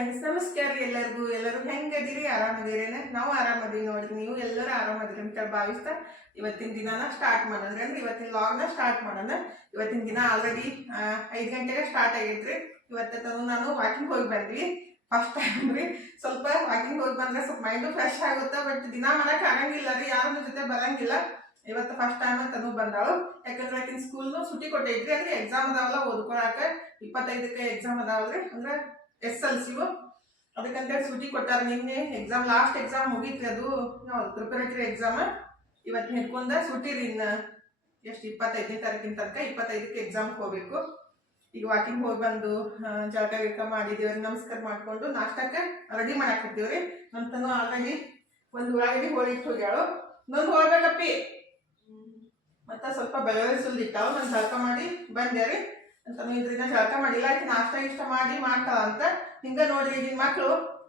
ಎಲ್ಲರಿಗೂ. ಎಲ್ಲರೂ ಹೆಂಗದಿರಿ? ಆರಾಮದಿರೇನೆ ನಾವು ಆರಾಮದೀವಿ ನೋಡ್ರಿ. ನೀವು ಎಲ್ಲರೂ ಆರಾಮದಿರಿ ಅಂತ ಭಾವಿಸ್ತಾ ಇವತ್ತಿನ ದಿನಾನ ಸ್ಟಾರ್ಟ್ ಮಾಡೋಣ ಅಂದ್ರೆ ಇವತ್ತಿನ ಲಾಗ್ನ ಸ್ಟಾರ್ಟ್ ಮಾಡೋಣ. ಇವತ್ತಿನ ದಿನ ಆಲ್ರೆಡಿ ಐದು ಗಂಟೆಗೆ ಸ್ಟಾರ್ಟ್ ಆಗೈತ್ರಿ. ಇವತ್ತು ನಾನು ವಾಕಿಂಗ್ ಹೋಗಿ ಬಂದ್ವಿ. ಫಸ್ಟ್ ಟೈಮ್ ರೀ. ಸ್ವಲ್ಪ ವಾಕಿಂಗ್ ಹೋಗಿ ಬಂದ್ರೆ ಸ್ವಲ್ಪ ಮೈಂಡು ಫ್ರೆಶ್ ಆಗುತ್ತೆ? ಬಟ್ ದಿನ ಮನಕ್ಕೆ ಆಗಂಗಿಲ್ಲ ರೀ. ಯಾರ ಜೊತೆ ಬರಂಗಿಲ್ಲ. ಇವತ್ತು ಫಸ್ಟ್ ಟೈಮ್ ತನು ಬಂದಾಳು. ಯಾಕಂದ್ರೆ ಆಕಿನ ಸ್ಕೂಲ್ನು ಸುಟಿ ಕೊಟ್ಟೈತ್ರಿ. ಅಂದ್ರೆ ಎಕ್ಸಾಮ್ ಅದಾವಲ್ಲ ಓದ್ಕೊಳಕ. ಇಪ್ಪತ್ತೈದಕ್ಕೆ ಎಕ್ಸಾಮ್ ಅದಾವಲ್ರಿ. ಅಂದ್ರೆ ಎಸ್ ಎಲ್ ಸಿಯು ಅದಕ್ಕಂತೇಳಿ ಸೂಟಿ ಕೊಟ್ಟಾರ. ನಿನ್ನೆ ಎಕ್ಸಾಮ್ ಲಾಸ್ಟ್ ಎಕ್ಸಾಮ್ ಮುಗೀತ್ರಿ ಅದು. ಪ್ರಿಪರೇಟರಿ ಎಕ್ಸಾಮ್ ಇವತ್ತು ಹಿಡ್ಕೊಂಡ ಸೂಟಿ ರೀ ಇನ್ನ. ಎಷ್ಟು ಇಪ್ಪತ್ತೈದನೇ ತಾರೀಕಿನ ತನಕ ಇಪ್ಪತ್ತೈದಕ್ಕೆ ಎಕ್ಸಾಮ್ಗೆ ಹೋಗ್ಬೇಕು. ಈಗ ವಾಕಿಂಗ್ ಹೋಗಿ ಬಂದು ಜಳಕ ಗಿಳಕ ಮಾಡಿ ದೇವ್ರಿಗೆ ನಮಸ್ಕಾರ ಮಾಡ್ಕೊಂಡು ನಾಷ್ಟಕ್ಕೆ ರೆಡಿ ಮಾಡಾಕತ್ತೀವ್ರಿ ನಂತನು ಆಲ್ರೆಡಿ ಒಂದು ಉಳ್ಳಾಗಡ್ಡಿ ಹೋಳಿ ಇಟ್ಟು ಹೋಗ್ಯಾಳು. ನಂದು ಹೋಗ್ಬೇಕಪ್ಪಿ ಮತ್ತ ಸ್ವಲ್ಪ ಬೆಳಗ್ಗೆ ಸುಲ್ದು ಇಟ್ಟಾವು ನಾನು ಜಳಕ ಮಾಡಿ ಬಂದೆ ರೀ. ಅಂತಾನು ಇದ್ರಿಂದ ಜಳಕ ಮಾಡಿಲ್ಲ ಆಕೆ ನಾಷ್ಟ ಇಷ್ಟ ಮಾಡಿ ಮಾಡ್ತಾಳ ಅಂತ ಹಿಂಗ ನೋಡ್ರಿ ಈಗಿನ ಮಕ್ಳು.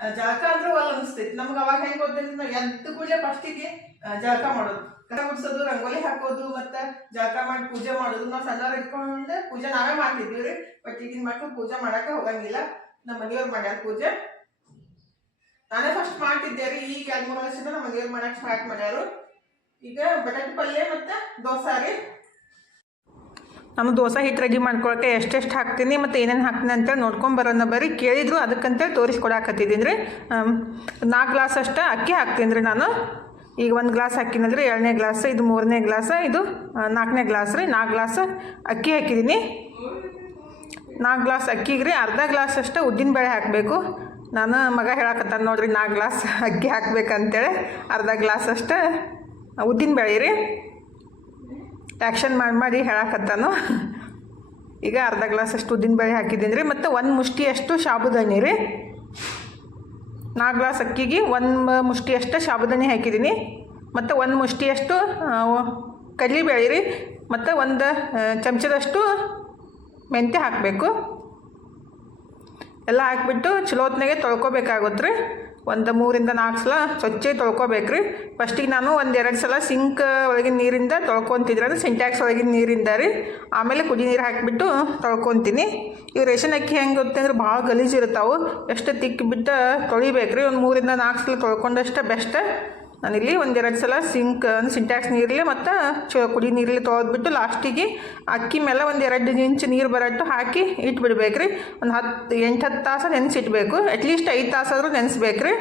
ಆ, ಜಳಕ ಅಂದ್ರೆ ಒಲ್ಲ ಅನಿಸ್ತೈತಿ. ನಮ್ಗೆ ಅವಾಗ ಹೆಂಗ್ ಗೊತ್ತೈತಿ ನಾವು ಎದ್ದು ಕೂಡಲೇ ಫಸ್ಟಿಗೆ ಜಳಕ ಮಾಡೋದು. ಕಸ ಗುಡ್ಸೋದು ರಂಗೋಲಿ ಹಾಕೋದು ಮತ್ತೆ ಜಳಕ ಮಾಡಿ ಪೂಜೆ ಮಾಡೋದು. ನಾವು ಸಣ್ಣವ್ರು ಇಟ್ಕೊಂಡು ಪೂಜೆ ನಾವೇ ಮಾಡ್ತಿದ್ವಿ ರೀ. ಬಟ್ ಈಗಿನ ಮಕ್ಳು ಪೂಜೆ ಮಾಡಕ್ಕೆ ಹೋಗಂಗಿಲ್ಲ. ನಮ್ಮ ಮನೆಯವ್ರು ಮಾಡ್ಯಾರ ಪೂಜೆ. ನಾನೇ ಫಸ್ಟ್ ಮಾಡ್ತಿದ್ದೆ ರೀ. ಈಗ ಎರಡು ಮೂರು ವರ್ಷದ ನಮ್ಮ ಮನೆಯವ್ರು ಮಾಡಕ್ಕೆ ಸ್ಟಾರ್ಟ್ ಮಾಡ್ಯಾರು. ಈಗ ಬಟಾಟೆ ಪಲ್ಯ ಮತ್ತೆ ದೋಸಾರಿ ನಾನು ದೋಸೆ ಹಿಟ್ಟು ರೆಡಿ ಮಾಡ್ಕೊಳಕ್ಕೆ ಎಷ್ಟೆಷ್ಟು ಹಾಕ್ತೀನಿ ಮತ್ತು ಏನೇನು ಹಾಕ್ತೀನಿ ಅಂತೇಳಿ ನೋಡ್ಕೊಂಡು ಬರೋಣ ಬರ್ರಿ. ಕೇಳಿದ್ರು ಅದಕ್ಕಂತೇಳಿ ತೋರಿಸ್ಕೊಡಾಕತ್ತಿದ್ದೀನಿ ರೀ. ನಾಲ್ಕು ಗ್ಲಾಸ್ ಅಷ್ಟು ಅಕ್ಕಿ ಹಾಕ್ತೀನಿ ರೀ ನಾನು. ಈಗ ಒಂದು ಗ್ಲಾಸ್ ಹಾಕಿನಂದ್ರೆ ಎರಡನೇ ಗ್ಲಾಸ್, ಇದು ಮೂರನೇ ಗ್ಲಾಸ್, ಇದು ನಾಲ್ಕನೇ ಗ್ಲಾಸ್ ರೀ. ನಾಲ್ಕು ಗ್ಲಾಸ್ ಅಕ್ಕಿ ಹಾಕಿದ್ದೀನಿ. ನಾಲ್ಕು ಗ್ಲಾಸ್ ಅಕ್ಕಿಗೆ ರೀ. ಅರ್ಧ ಗ್ಲಾಸ್ ಅಷ್ಟು ಉದ್ದಿನ ಬೇಳೆ ಹಾಕಬೇಕು. ನಾನು ಮಗ ಹೇಳಕತ್ತಾನ ನೋಡ್ರಿ ನಾಲ್ಕು ಗ್ಲಾಸ್ ಅಕ್ಕಿ ಹಾಕ್ಬೇಕಂತೇಳಿ. ಅರ್ಧ ಗ್ಲಾಸ್ ಅಷ್ಟು ಉದ್ದಿನ ಬೇಳೆ ರೀ. ಆ್ಯಕ್ಷನ್ ಮಾಡಿ ಮಾಡಿ ಹೇಳಕತ್ತಾನು. ಈಗ ಅರ್ಧ ಗ್ಲಾಸ್ ಅಷ್ಟು ಉದ್ದಿನ ಬೇಳೆ ಹಾಕಿದ್ದೀನಿ ರೀ. ಮತ್ತು ಒಂದು ಮುಷ್ಟಿಯಷ್ಟು ಸಾಬುದಾನಿ ರೀ. ನಾಲ್ಕು ಗ್ಲಾಸ್ ಅಕ್ಕಿಗೆ ಒಂದು ಮುಷ್ಟಿಯಷ್ಟು ಸಾಬುದಾನಿ ಹಾಕಿದ್ದೀನಿ. ಮತ್ತು ಒಂದು ಮುಷ್ಟಿಯಷ್ಟು ಕಡಲೆಬೇಳೆ ರೀ. ಮತ್ತು ಒಂದು ಚಮಚದಷ್ಟು ಮೆಂತ್ಯ ಹಾಕಬೇಕು. ಎಲ್ಲ ಹಾಕ್ಬಿಟ್ಟು ಚಲೋತ್ನಾಗೆ ತೊಳ್ಕೊಬೇಕಾಗುತ್ತೆ ರೀ. ಒಂದು ಮೂರಿಂದ ನಾಲ್ಕು ಸಲ ಸ್ವಚ್ಛ ತೊಳ್ಕೊಬೇಕು ರೀ ಫಸ್ಟಿಗೆ ನಾನು ಒಂದು ಎರಡು ಸಲ ಸಿಂಕ್ ಒಳಗಿನ ನೀರಿಂದ ತೊಳ್ಕೊತಿದ್ರೆ ಅಂದ್ರೆ ಸಿಂಟ್ಯಾಕ್ಸ್ ಒಳಗಿನ ನೀರಿಂದ ರೀ. ಆಮೇಲೆ ಕುಡಿ ನೀರು ಹಾಕಿಬಿಟ್ಟು ತೊಳ್ಕೊತೀನಿ. ಈ ರೇಷನ್ ಅಕ್ಕಿ ಹೆಂಗೆ ಗೊತ್ತಂದ್ರೆ ಭಾಳ ಗಲೀಜು ಇರ್ತಾವೆ ಎಷ್ಟು ತಿಕ್ಕಿಬಿಟ್ಟು ತೊಳಿಬೇಕು ರೀ ಒಂದು ಮೂರಿಂದ ನಾಲ್ಕು ಸಲ ತೊಳ್ಕೊಂಡಷ್ಟೇ ಬೆಸ್ಟ್ ನಾನಿಲ್ಲಿ ಒಂದೆರಡು ಸಲ ಸಿಂಕ್ ಒಂದು ಸಿಂಟ್ಯಾಕ್ಸ್ ನೀರಲ್ಲಿ ಮತ್ತು ಚ ಕುಡಿ ನೀರಲ್ಲಿ ತೊಳೆದ್ಬಿಟ್ಟು ಲಾಸ್ಟಿಗೆ ಅಕ್ಕಿ ಮೇಲೆ ಒಂದು ಎರಡು ಇಂಚು ನೀರು ಬರಟ್ಟು ಹಾಕಿ ಇಟ್ಬಿಡ್ಬೇಕು ರೀ ಒಂದು ಹತ್ತು, ಎಂಟು, ಹತ್ತು ತಾಸು ನೆನೆಸಿಡ್ಬೇಕು ಅಟ್ಲೀಸ್ಟ್ ಐದು ತಾಸಾದರೂ ನೆನೆಸ್ಬೇಕು ರೀ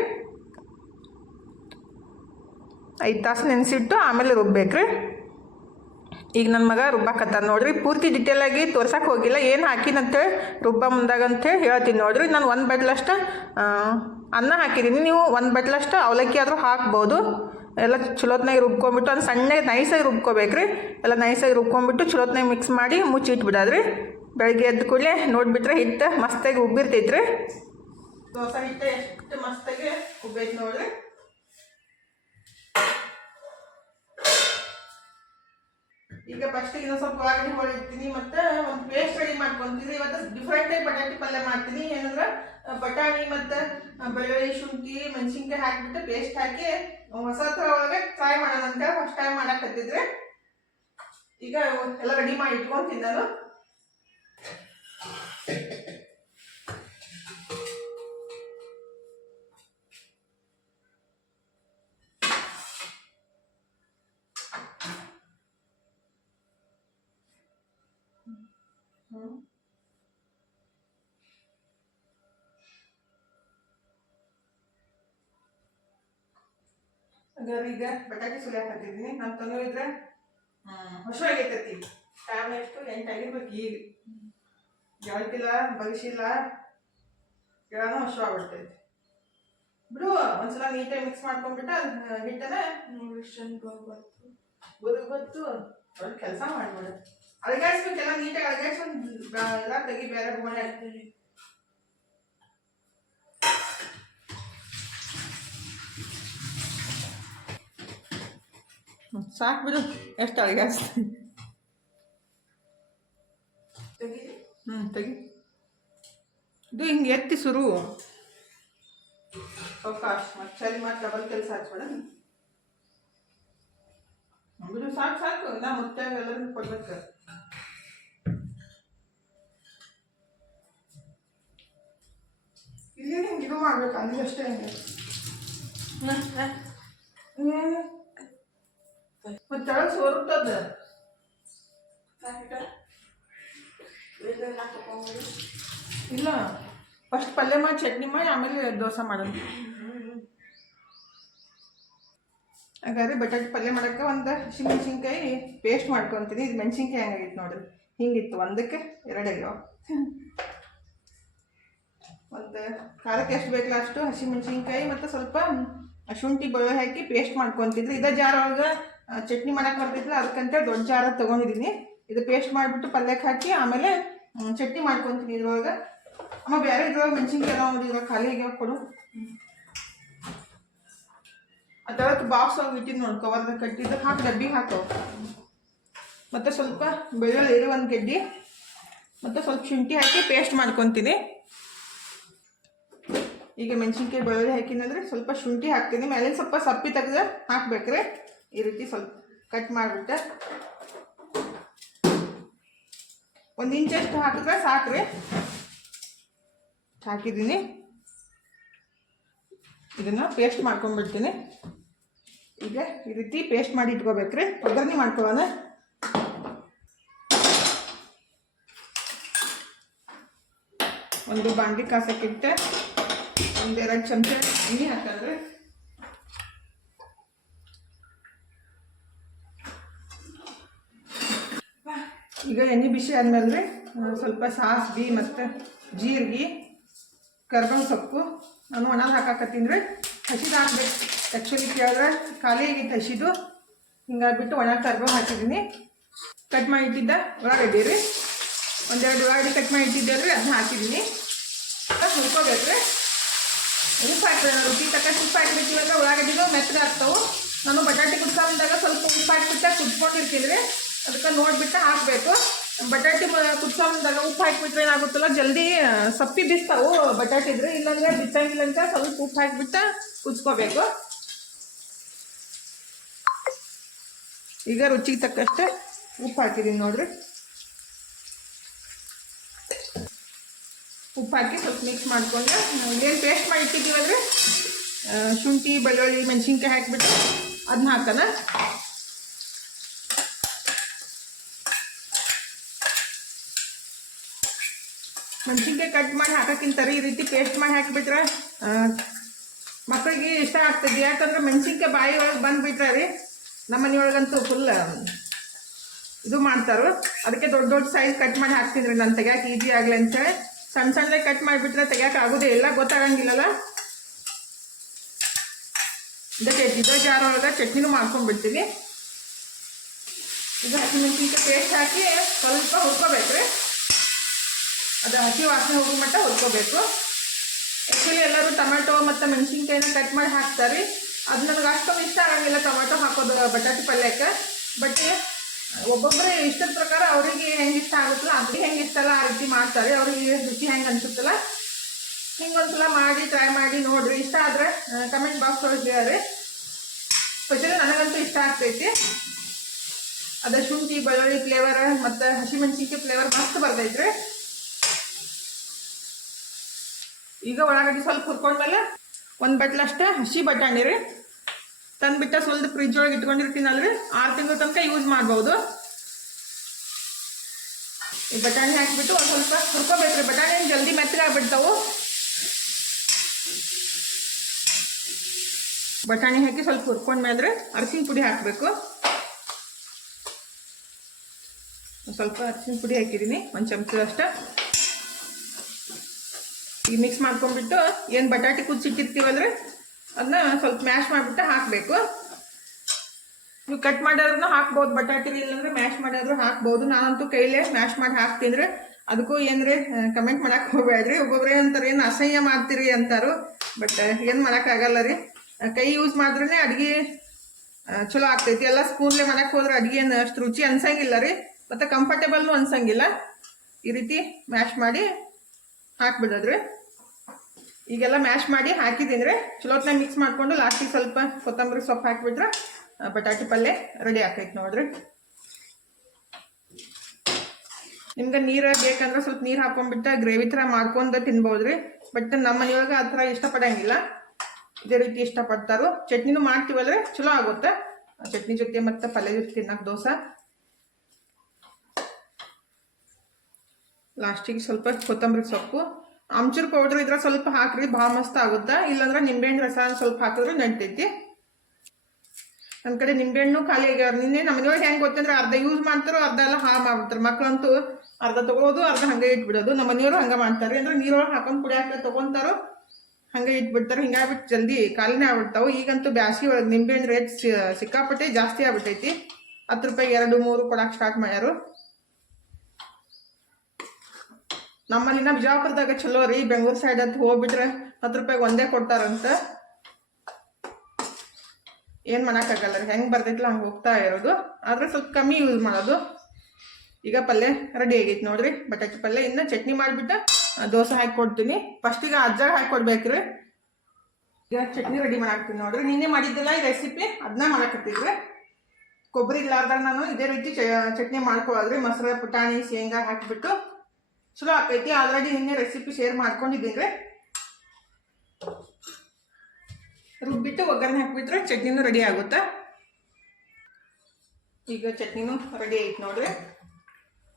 ಐದು ತಾಸು ನೆನೆಸಿಟ್ಟು ಆಮೇಲೆ ರುಬ್ಬೇಕು ರೀ ಈಗ ನನ್ನ ಮಗ ರುಬ್ಬಾಕತ್ತ ನೋಡ್ರಿ. ಪೂರ್ತಿ ಡಿಟೇಲಾಗಿ ತೋರ್ಸಕ್ಕೆ ಹೋಗಿಲ್ಲ. ಏನು ಹಾಕಿನಂತೇಳಿ ರುಬ್ಬ ಮುಂದಾಗ ಅಂತೇಳಿ ಹೇಳ್ತೀನಿ ನೋಡ್ರಿ. ನಾನು ಒಂದು ಬಟ್ಲಷ್ಟು ಅನ್ನ ಹಾಕಿದ್ದೀನಿ. ನೀವು ಒಂದು ಬಟ್ಲಷ್ಟು ಅವಲಕ್ಕಿ ಆದರೂ ಹಾಕ್ಬೋದು. ಎಲ್ಲ ಚಲೋತ್ನಾಗಿ ರುಬ್ಕೊಂಬಿಟ್ಟು ಒಂದು ಸಣ್ಣಗೆ ನೈಸಾಗಿ ರುಬ್ಕೋಬೇಕ್ರಿ. ಎಲ್ಲ ನೈಸಾಗಿ ರುಬ್ಕೊಂಬಿಟ್ಟು ಚಲೋತ್ನಾಗಿ ಮಿಕ್ಸ್ ಮಾಡಿ ಮುಚ್ಚಿ ಇಟ್ಬಿಡಾದ್ರಿ ಬೆಳಗ್ಗೆ ಎದ್ದ ಕೂಡಲೆ ನೋಡಿಬಿಟ್ರೆ ಹಿಟ್ಟು ಮಸ್ತಾಗಿ ಉಬ್ಬಿರ್ತೈತ್ರಿ. ದೋಸೆ ಹಿಟ್ಟು ಎಷ್ಟು ಮಸ್ತಾಗಿ ಉಬ್ಬೈತೆ ನೋಡ್ರಿ. ಈಗ ಫಸ್ಟ್ ಇನ್ನೊಂದು ಸ್ವಲ್ಪ ಒಳಗಡೆ ಹೊಳಿತೀನಿ ಮತ್ತೆ ಒಂದು ಪೇಸ್ಟ್ ರೆಡಿ ಮಾಡ್ಕೊಂತೀನಿ ಇವತ್ತು ಡಿಫ್ರೆಂಟ್ ಟೈಪ್ ಪಲ್ಯ ಮಾಡ್ತೀನಿ. ಏನಂದ್ರೆ ಬಟಾಣಿ ಮತ್ತು ಬೆಳ್ಳುಳ್ಳಿ, ಶುಂಠಿ, ಮೆಣಸಿನ್ಕಾಯಿ ಹಾಕಿಬಿಟ್ಟು ಪೇಸ್ಟ್ ಹಾಕಿ ಹೊಸ ಥರ ಒಳಗೆ ಟ್ರೈ ಮಾಡೋಣ ಫಸ್ಟ್ ಟೈಮ್ ಈಗ ಎಲ್ಲ ರೆಡಿ ಮಾಡಿ ಇಟ್ಕೊಂತೀನಿ ನಾನು ಹಾಗಾದ್ರೆ ಈಗ ಬಟಾಕಿ ಸುಲಿ ಹತ್ತಿದ್ದೀನಿ ನಮ್ಮ ತನು ಇದ್ರೆ ಹೊಸವಾಗೈತತಿ ಟೈಮ್ ಎಷ್ಟು? ಎಂಟು ಆಗಿರ್ಬೇಕು ಈಗ. ಗೆಳಕಿಲ್ಲ ಬಗಸಿಲ್ಲ ಗಿಡನೂ ಹಸು ಆಗ್ಬಿಡ್ತೈತಿ. ಬಿಡು, ಒಂದ್ಸಲ ನೀಟಾಗಿ ಮಿಕ್ಸ್ ಮಾಡ್ಕೊಂಡ್ಬಿಟ್ಟ ಅದ್ ಹಿಟ್ಟನ ಗೊತ್ತು ಗೊತ್ತು. ಅವ್ರು ಕೆಲಸ ಮಾಡ್ಬಿಡು ಅಳಗಾಯಿಸ್ಬೇಕು ಎಲ್ಲ ನೀಟಾಗಿ ಒಂದು ಎಲ್ಲ ತೆಗಿ ಬೇರೆ ಗೋಣೆ ಹಾಕ್ತೀನಿ. ಸಾಕು ಬಿಡು ಎಷ್ಟು ಅಳಗಾಡ್ಸ್ತೀನಿ ತೆಗೀರಿ ಹ್ಞೂ ತೆಗಿ ಇದು ಹಿಂಗೆ ಎತ್ತಿ ಸುರು ಸರಿ ಮತ್ತೆ ಡಬಲ್ ಕೆಲಸ ಹಚ್ಬೇಡ ಬಿಡು ಸಾಕು ಸಾಕು ನಾ ಮುತ್ತೆ ಎಲ್ಲರಿಗೂ ಕೊಡ್ಬೇಕು ಇಲ್ಲಿ ಹಿಂಗೆ ಇದು ಮಾಡ್ಬೇಕು ಅಲ್ಲಿ ಅಷ್ಟೇ ಹಂಗೆ ಮತ್ತೆ ಸೋರುತ್ತದ ಇಲ್ಲ ಫಸ್ಟ್ ಪಲ್ಯ ಮಾಡಿ ಚಟ್ನಿ ಮಾಡಿ ಆಮೇಲೆ ದೋಸೆ ಮಾಡೋದು. ಹಾಗಾದ್ರೆ ಬಟಾಟೆ ಪಲ್ಯ ಮಾಡಕ್ಕೆ ಒಂದು ಹಸಿಮೆಣ್ಸಿನ್ಕಾಯಿ ಪೇಸ್ಟ್ ಮಾಡ್ಕೊತೀನಿ. ಇದು ಮೆಣಸಿನ್ಕಾಯಿ ಹೆಂಗಾಗಿತ್ತು ನೋಡ್ರಿ. ಹಿಂಗಿತ್ತು. ಒಂದಕ್ಕೆ ಎರಡು ಒಂದು ಖಾರಕ್ಕೆ ಎಷ್ಟು ಬೇಕಲ್ಲ ಅಷ್ಟು ಹಸಿಮೆಣ್ಸಿನ್ಕಾಯಿ ಮತ್ತು ಸ್ವಲ್ಪ ಶುಂಠಿ ಬೆಳ್ಳುಳ್ಳಿ ಹಾಕಿ ಪೇಸ್ಟ್ ಮಾಡ್ಕೊತಿದ್ರು ಇದೇ ಜಾರ ಒಳಗೆ ಚಟ್ನಿ ಮಾಡೋಕೆ ಬರ್ತಿದ್ಲ ಅದಕ್ಕಂತ ದೊಡ್ಡ ಜಾರ ತೊಗೊಂಡಿದ್ದೀನಿ ಇದು ಪೇಸ್ಟ್ ಮಾಡಿಬಿಟ್ಟು ಪಲ್ಯಕ್ಕೆ ಹಾಕಿ, ಆಮೇಲೆ ಚಟ್ನಿ ಮಾಡ್ಕೊತೀನಿ ಇದ್ರೊಳಗೆ. ಅಮ್ಮ, ಬೇರೆ ಇದ್ರೊಳಗೆ ಮೆಣಸಿನ್ಕಾಯಿ ಎಲ್ಲ ಖಾಲಿ ಆಗ್ಯಾವ ಕೊಡು. ಅದಕ್ಕೆ ಬಾಕ್ಸ್ ಒಳಗೆ ಇಟ್ಟಿದ್ದು ನೋಡಿ ಕವರ್ದಾಗ ಕಟ್ಟಿದ್ದು. ಹಾಕಿ, ಡಬ್ಬಿ ಹಾಕೋ. ಮತ್ತು ಸ್ವಲ್ಪ ಬೆಳ್ಳುಳ್ಳಿ ಇರೋ ಒಂದು ಗೆಡ್ಡಿ. ಮತ್ತು ಸ್ವಲ್ಪ ಶುಂಠಿ ಹಾಕಿ ಪೇಸ್ಟ್ ಮಾಡ್ಕೊತೀನಿ. ಈಗ ಮೆಣಸಿನ್ಕಾಯಿ ಬೆಳ್ಳುಳ್ಳಿ ಹಾಕಿನಂದ್ರೆ ಸ್ವಲ್ಪ ಶುಂಠಿ ಹಾಕ್ತೀನಿ. ಮೇಲೆ ಸ್ವಲ್ಪ ಸಪ್ಪಿ ತೆಗೆದು ಹಾಕ್ಬೇಕ್ರಿ. ಈ ರೀತಿ ಸ್ವಲ್ಪ ಕಟ್ ಮಾಡಿಬಿಟ್ಟೆ ಒಂದು ಇಂಚಷ್ಟು ಹಾಕಿದ್ರೆ ಸಾಕ್ರಿ. ಹಾಕಿದ್ದೀನಿ. ಇದನ್ನು ಪೇಸ್ಟ್ ಮಾಡ್ಕೊಂಡ್ಬಿಡ್ತೀನಿ. ಈಗ ಈ ರೀತಿ ಪೇಸ್ಟ್ ಮಾಡಿ ಇಟ್ಕೋಬೇಕ್ರಿ. ಒಗ್ಗರಣೆ ಮಾಡ್ಕೊಳ್ಳೋಣ. ಒಂದು ಬಾಂಡಿ ಕಾಸಕ್ಕಿಟ್ಟೆ ಒಂದೆರಡು ಚಮಚ ಎಣ್ಣೆ ಹಾಕಿದ್ರೆ ಈಗ ಎಣ್ಣೆ ಬಿಸಿ ಆದಮೇಲೆ ಸ್ವಲ್ಪ ಸಾಸ್ಬಿ ಮತ್ತು ಜೀರಿಗೆ ಕರ್ಬೇವು ಸೊಪ್ಪು. ನಾನು ಒಣಲ್ ಹಾಕಾಕತ್ತೀನಿ ಹಸಿದು ಹಾಕ್ಬೇಕು ಆ್ಯಕ್ಚುಲಿ ಕೇಳಿದ್ರೆ ಖಾಲಿ ಆಗಿತ್ತು ಹಸಿದು. ಹಿಂಗಾಗ್ಬಿಟ್ಟು ಒಣ ಕರ್ಬೇವು ಹಾಕಿದ್ದೀನಿ. ಕಟ್ ಮಾಡಿ ಇಟ್ಟಿದ್ದ ಉಳ್ಳಾಗಡ್ಡಿ ರೀ ಒಂದೆರಡು ಉಳ್ಳಾಗಡ್ಡಿ ಕಟ್ ಮಾಡಿ ಇಟ್ಟಿದ್ದೆ ರೀ ಅದನ್ನ ಹಾಕಿದ್ದೀನಿ. ಹುರ್ಕೋಬೇಕು ರೀ ಉಪ್ಪು ಹಾಕ್ಬೇಕು ರುಚಿ ತಕ್ಕ ಉಪ್ಪು ಹಾಕ್ಬಿಟ್ಟಿವಾಗ ಉಳ್ಳಾಗಡ್ಡಿದು ಮೆತ್ತಗೆ ಆಗ್ತಾವೆ. ನಾನು ಬಟಾಟೆ ಕುದ್ಕೊಂಡಾಗ ಸ್ವಲ್ಪ ಉಪ್ಪು ಹಾಕ್ಬಿಟ್ಟು ಕುಟ್ಕೊಂಡಿರ್ತೀನಿ ರೀ ಅದಕ್ಕೆ ನೋಡಿಬಿಟ್ಟು ಹಾಕಬೇಕು. ಬಟಾಟಿ ಕುದ್ಕೊಂಡಾಗ ಉಪ್ಪು ಹಾಕಿಬಿಟ್ರೆ ಏನಾಗುತ್ತಲ್ಲ ಜಲ್ದಿ ಸಪ್ಪಿ ಬಿಸ್ತಾವು ಬಟಾಟಿ ಇದ್ರೆ. ಇಲ್ಲಾಂದ್ರೆ ಬಿತ್ತಂಗಿಲ್ಲ ಅಂತ ಸ್ವಲ್ಪ ಉಪ್ಪು ಹಾಕಿಬಿಟ್ಟು ಕುದಿಸ್ಕೋಬೇಕು. ಈಗ ರುಚಿಗೆ ತಕ್ಕಷ್ಟೇ ಉಪ್ಪು ಹಾಕಿದ್ದೀನಿ ನೋಡ್ರಿ. ಉಪ್ಪು ಹಾಕಿ ಸ್ವಲ್ಪ ಮಿಕ್ಸ್ ಮಾಡ್ಕೊಂಡು ಏನು ಪೇಸ್ಟ್ ಮಾಡಿ ಆ, ಶುಂಠಿ ಬೆಳ್ಳುಳ್ಳಿ ಮೆಣಸಿನ್ಕಾಯಿ ಹಾಕಿಬಿಟ್ಟು ಅದನ್ನ ಹಾಕೋಣ. ಮೆಣಸಿನ್ಕಾಯಿ ಕಟ್ ಮಾಡಿ ಹಾಕೋಕ್ಕಿಂತ ಈ ರೀತಿ ಪೇಸ್ಟ್ ಮಾಡಿ ಹಾಕಿಬಿಟ್ರೆ ಮಕ್ಕಳಿಗೆ ಇಷ್ಟ ಆಗ್ತದೆ. ಯಾಕಂದ್ರೆ ಮೆಣಸಿನ್ಕಾಯಿ ಬಾಯಿ ಒಳಗೆ ಬಂದುಬಿಟ್ರೆ ರೀ, ನಮ್ಮ ಮನೆಯೊಳಗಂತೂ ಫುಲ್ ಇದು ಮಾಡ್ತಾರೋ. ಅದಕ್ಕೆ ದೊಡ್ಡ ದೊಡ್ಡ ಸೈಜ್ ಕಟ್ ಮಾಡಿ ಹಾಕ್ತಿದ್ರಿ ನಾನು ತೆಗ್ಯಾಕೆ ಈಜಿ ಆಗಲಿ ಅಂತೇಳಿ ಸಣ್ಣ ಸಣ್ಣಗೆ ಕಟ್ ಮಾಡಿಬಿಟ್ರೆ ತೆಗಿಯೋಕೆ ಆಗೋದೇ ಇಲ್ಲ, ಗೊತ್ತಾಗಂಗಿಲ್ಲಲ್ಲ. ಇದಕ್ಕೆ ಇದೇ ಜಾರ ಒಳಗೆ ಚಟ್ನಿನೂ ಮಾಡ್ಕೊಂಡ್ಬಿಡ್ತೀವಿ ಇದು ಹಸಿಮೆಣಸಿನ್ಕಾಯಿ ಪೇಸ್ಟ್ ಹಾಕಿ ಸ್ವಲ್ಪ ಹುರ್ಕೋಬೇಕ್ರಿ ಅದು ಹಸಿ ವಾಸನೆ ಹೋಗೋ ಮಟ್ಟ ಹೊತ್ಕೋಬೇಕು. ಆ್ಯಕ್ಚುಲಿ ಎಲ್ಲರೂ ಟೊಮೆಟೊ ಮತ್ತು ಮೆಣಸಿನ್ಕಾಯಿನ ಕಟ್ ಮಾಡಿ ಹಾಕ್ತಾರೆ. ಅದು ನನಗೆ ಅಷ್ಟೊಂದು ಇಷ್ಟ ಆಗಂಗಿಲ್ಲ ಟೊಮೆಟೊ ಹಾಕೋದು ಬಟಾಟೆ ಪಲ್ಯಕ್ಕೆ. ಬಟ್ ಒಬ್ಬೊಬ್ಬರೇ ಇಷ್ಟದ ಪ್ರಕಾರ ಅವರಿಗೆ ಹೆಂಗೆ ಇಷ್ಟ ಆಗುತ್ತಲ್ಲ ಅದು ಹೆಂಗೆ ಇಷ್ಟಲ್ಲ ಆ ರೀತಿ ಮಾಡ್ತಾರೆ. ಅವ್ರಿಗೆ ರುಚಿ ಹೆಂಗೆ ಅನ್ಸುತ್ತಲ್ಲ. ಹಿಂಗೊಂದ್ಸಲ ಮಾಡಿ ಟ್ರೈ ಮಾಡಿ ನೋಡಿರಿ. ಇಷ್ಟ ಆದರೆ ಕಮೆಂಟ್ ಬಾಕ್ಸ್ ಒಳಗೆ ಹೇಳ್ರಿ. ಸ್ಪೆಷಲಿ ನನಗಂತೂ ಇಷ್ಟ ಆಗ್ತೈತಿ. ಅದ ಶುಂಠಿ, ಬೆಳ್ಳುಳ್ಳಿ ಫ್ಲೇವರ್ ಮತ್ತು ಹಸಿಮೆಣಸಿನ್ಕಾಯಿ ಫ್ಲೇವರ್ ಮಸ್ತ್ ಬರ್ತೈತ್ರಿ ಈಗ ಒಳಗಡೆ ಸ್ವಲ್ಪ ಹುರ್ಕೊಂಡ್ಮೇಲೆ ಒಂದು ಬಟ್ಲಷ್ಟೇ ಹಸಿ ಬಟಾಣಿ ರೀ. ತಂದ್ಬಿಟ್ಟ ಸ್ವಲ್ಪ ಫ್ರಿಜ್ ಒಳಗೆ ಇಟ್ಕೊಂಡಿರ್ತೀನಲ್ರಿ. ಆರು ತಿಂಗಳ ತನಕ ಯೂಸ್ ಮಾಡ್ಬೋದು. ಈ ಬಟಾಣಿ ಹಾಕಿಬಿಟ್ಟು ಒಂದು ಸ್ವಲ್ಪ ಹುರ್ಕೋಬೇಕ್ರಿ. ಬಟಾಣಿ ಏನು ಜಲ್ದಿ ಮೆತ್ತಗೆ ಆಗ್ಬಿಡ್ತಾವು. ಬಟಾಣಿ ಹಾಕಿ ಸ್ವಲ್ಪ ಹುರ್ಕೊಂಡ್ಮೇಲೆ ಅರಿಶಿನ ಪುಡಿ ಹಾಕಬೇಕು. ಸ್ವಲ್ಪ ಅರಿಶಿನ ಪುಡಿ ಹಾಕಿದ್ದೀನಿ ಒಂದು ಚಮಚದಷ್ಟು. ಈಗ ಮಿಕ್ಸ್ ಮಾಡ್ಕೊಂಡ್ಬಿಟ್ಟು ಏನು ಬಟಾಟೆ ಕುದಿಸಿಟ್ಟಿರ್ತೀವಲ್ರಿ ಅದನ್ನ ಸ್ವಲ್ಪ ಮ್ಯಾಶ್ ಮಾಡಿಬಿಟ್ಟು ಹಾಕಬೇಕು. ನೀವು ಕಟ್ ಮಾಡಿದ್ರೂ ಹಾಕ್ಬೋದು, ಬಟಾಟೆ ಇಲ್ಲಾಂದ್ರೆ ಮ್ಯಾಶ್ ಮಾಡಿದ್ರು ಹಾಕ್ಬೋದು. ನಾನಂತೂ ಕೈಲೇ ಮ್ಯಾಶ್ ಮಾಡಿ ಹಾಕ್ತೀನಿ ಅದಕ್ಕೂ ಏನ್ರಿ ಕಮೆಂಟ್ ಮಾಡಕ್ಕೆ ಹೋಗ್ಬೇಡ್ರಿ. ಒಬ್ಬೊಬ್ರು ಅಂತಾರೆ, ಏನು ಅಸಹ್ಯ ಮಾಡ್ತೀರಿ ಅಂತಾರು. ಬಟ್ ಏನು ಮಾಡೋಕ್ಕಾಗಲ್ಲ ರೀ. ಕೈ ಯೂಸ್ ಮಾಡಿದ್ರೆ ಅಡುಗೆ ಚಲೋ ಆಗ್ತೈತಿ. ಎಲ್ಲ ಸ್ಪೂನ್ಲೆ ಮಾಡಕ್ಕೆ ಹೋದ್ರೆ ಅಡುಗೆ ಏನು ಅಷ್ಟು ರುಚಿ ಅನ್ಸಂಗಿಲ್ಲ ರೀ. ಮತ್ತು ಕಂಫರ್ಟೇಬಲ್ನು ಅನ್ಸಂಗಿಲ್ಲ. ಈ ರೀತಿ ಮ್ಯಾಶ್ ಮಾಡಿ ಹಾಕ್ಬಿಡೋದ್ರಿ. ಈಗೆಲ್ಲ ಮ್ಯಾಶ್ ಮಾಡಿ ಹಾಕಿದ್ದೀನಿ ರೀ ಚಲೋತ್ನಾಗ ಮಿಕ್ಸ್ ಮಾಡಿಕೊಂಡು ಲಾಸ್ಟಿಗೆ ಸ್ವಲ್ಪ ಕೊತ್ತಂಬರಿ ಸೊಪ್ಪು ಹಾಕಿಬಿಟ್ರೆ ಬಟಾಟಿ ಪಲ್ಯ ರೆಡಿ ಆಕೈತೆ ನೋಡ್ರಿ. ನಿಮ್ಗೆ ನೀರು ಬೇಕಂದ್ರೆ ಸ್ವಲ್ಪ ನೀರು ಹಾಕೊಂಡ್ಬಿಟ್ಟು ಗ್ರೇವಿ ಥರ ಮಾಡ್ಕೊಂಡು ತಿನ್ಬೋದ್ರಿ. ಬಟ್ ನಮ್ಮ ಮನೆಯೊಳಗೆ ಆ ಥರ ಇಷ್ಟಪಡಂಗಿಲ್ಲ. ಇದೇ ರೀತಿ ಇಷ್ಟಪಡ್ತಾರೋ. ಚಟ್ನಿನೂ ಮಾಡ್ತೀವಲ್ರಿ ಚಲೋ ಆಗುತ್ತೆ. ಚಟ್ನಿ ಜೊತೆ ಮತ್ತು ಪಲ್ಯ ಜೊತೆ ತಿನ್ನಕ್ಕೆ ದೋಸೆ. ಲಾಸ್ಟಿಗೆ ಸ್ವಲ್ಪ ಕೊತ್ತಂಬರಿ ಸೊಪ್ಪು. ಆಮ್ಚೂರ್ ಪೌಡ್ರ್ ಇದ್ರೆ ಸ್ವಲ್ಪ ಹಾಕ್ರಿ, ಭಾಳ ಮಸ್ತ್ ಆಗುತ್ತೆ? ಇಲ್ಲಾಂದ್ರೆ ನಿಂಬೆಹಣ್ಣು ರಸ ಸ್ವಲ್ಪ ಹಾಕಿದ್ರೆ ನಡಿತೈತಿ. ನನ್ನ ಕಡೆ ನಿಂಬೆಹಣ್ಣು ಖಾಲಿ ಆಗ್ಯಾವ ನಿನ್ನೆ ನಮ್ಮ ಮನೆಯೊಳಗೆ ಹೆಂಗೆ ಗೊತ್ತಂದ್ರೆ ಅರ್ಧ ಯೂಸ್ ಮಾಡ್ತಾರೋ ಅರ್ಧ ಎಲ್ಲ ಹಾಳು ಮಾಡ್ಬಿಡ್ತಾರೆ ಮಕ್ಕಳಂತೂ ಅರ್ಧ ತಗೊಳ್ಳೋದು ಅರ್ಧ ಹಂಗೆ ಇಟ್ಬಿಡೋದು. ನಮ್ಮ ಮನೆಯವರು ಹಂಗೆ ಮಾಡ್ತಾರೆ. ಅಂದ್ರೆ ನೀರೊಳಗೆ ಹಾಕೊಂಡು ಕುಡಿಯಾಕ ತಗೊಂತಾರೋ ಹಂಗೆ ಇಟ್ಬಿಡ್ತಾರೆ. ಹಿಂಗಾಗ್ಬಿಟ್ಟು ಜಲ್ದಿ ಖಾಲಿನೇ ಆಗ್ಬಿಡ್ತಾವೆ. ಈಗಂತೂ ಬ್ಯಾಸಿ ಒಳಗೆ ನಿಂಬೆಹಣ್ಣು ರೇಟ್ ಸಿಕ್ಕಾಪಟ್ಟೆ ಜಾಸ್ತಿ ಆಗ್ಬಿಟ್ಟೈತಿ. ಹತ್ತು ರೂಪಾಯಿ ಎರಡು, ಮೂರು ಕೊಡಕ್ಕೆ ಸ್ಟಾರ್ಟ್ ಮಾಡ್ಯಾರು. ನಮ್ಮಲ್ಲಿನ ಬಿಜಾಪುರದಾಗ ಚಲೋ ರೀ, ಬೆಂಗಳೂರು ಸೈಡ್ ಅಂತ ಹೋಗ್ಬಿಟ್ರೆ ಹತ್ತು ರೂಪಾಯಿಗೆ ಒಂದೇ ಕೊಡ್ತಾರಂತ. ಏನು ಮಾಡೋಕ್ಕಾಗಲ್ಲ ರೀ, ಹೆಂಗೆ ಬರ್ತೈತಿಲ್ಲ ಹಂಗೆ ಹೋಗ್ತಾ ಇರೋದು. ಆದ್ರೆ ಸ್ವಲ್ಪ ಕಮ್ಮಿ ಯೂಸ್ ಮಾಡೋದು. ಈಗ ಪಲ್ಯ ರೆಡಿ ಆಗೈತೆ ನೋಡ್ರಿ ಬಟಾಟೆ ಪಲ್ಯ. ಇನ್ನು ಚಟ್ನಿ ಮಾಡಿಬಿಟ್ಟು ದೋಸೆ ಹಾಕಿ ಕೊಡ್ತೀನಿ. ಫಸ್ಟಿಗೆ ಅಜ್ಜಾಗ ಹಾಕಿ ಕೊಡ್ಬೇಕ್ರಿ. ಈಗ ಚಟ್ನಿ ರೆಡಿ ಮಾಡಾಕ್ತೀನಿ ನೋಡ್ರಿ. ನಿನ್ನೆ ಮಾಡಿದ್ದಿಲ್ಲ ಈ ರೆಸಿಪಿ ಅದನ್ನ ಮಾಡಾಕತ್ತಿದ್ರಿ ಕೊಬ್ಬರಿ ಇಲ್ಲಾರ್ದಾಗ ನಾನು ಇದೇ ರೀತಿ ಚಟ್ನಿ ಮಾಡ್ಕೊಳ್ಳೋದ್ರಿ ಮೊಸರು, ಪುಟಾಣಿ, ಶೇಂಗಾ ಹಾಕಿಬಿಟ್ಟು ಚಲೋ ಆಕೈತಿ ಆಲ್ರೆಡಿ ನಿನ್ನೆ ರೆಸಿಪಿ ಶೇರ್ ಮಾಡ್ಕೊಂಡಿದ್ದೀನಿ ರೀ ರುಬ್ಬಿಟ್ಟು ಒಗ್ಗರಣೆ ಹಾಕ್ಬಿಟ್ರೆ ಚಟ್ನಿನೂ ರೆಡಿ ಆಗುತ್ತೆ? ಈಗ ಚಟ್ನಿನೂ ರೆಡಿ ಆಯ್ತು ನೋಡ್ರಿ.